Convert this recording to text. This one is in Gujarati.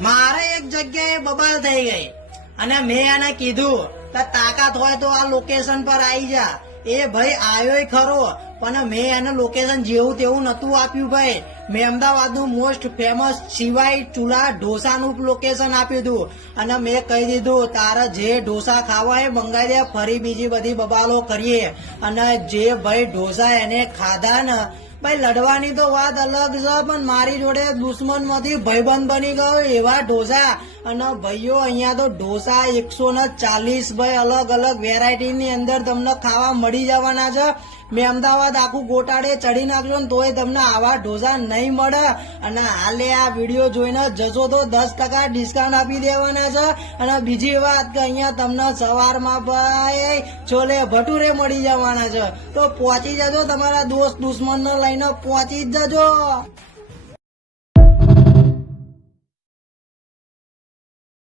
મારે એક જગ્યાએ બબાલ થઈ ગઈ અને મેં એને કીધું કે તાકાત હોય તો આ લોકેશન પર આવી જા. એ ભાઈ આવ્યો ખરો પણ મેં એને લોકેશન જેવું તેવું નતું આપ્યું ભાઈ. મેં અમદાવાદનું મોસ્ટ ફેમસ સિવાય ચૂલા ઢોસાનું લોકેશન આપ્યું હતું અને મેં કહી દીધું તારે જે ઢોસા ખાવા એ મંગાવી દે, ફરી બીજી બધી બબાલો કરીએ. અને જે ભાઈ ઢોસા એને ખાધા ને ભાઈ, લડવાની તો વાત અલગ છે પણ મારી જોડે દુશ્મન માંથી ભાઈબંધ બની ગયો એવા ઢોસા. અને ભાઈઓ અહીંયા તો ઢોસા 140 ભાઈ અલગ અલગ વેરાયટી ની અંદર તમને ખાવા મળી જવાના છે. મેં અમદાવાદ આખું ગોટાળે ચડી નાખજો ને તોય તમને આવા ઢોસા નહીં મળે. અને હાલે આ વિડીયો જોઈને જશો તો 10% ડિસ્કાઉન્ટ આપી દેવાના છે. અને બીજી વાત કે અહીંયા તમને સવારમાં ભાઈ છોલે ભટુરે મળી જવાના છે. તો પહોંચી જજો, તમારા દોસ્ત દુશ્મન ને લઈને પહોંચી જ જજો.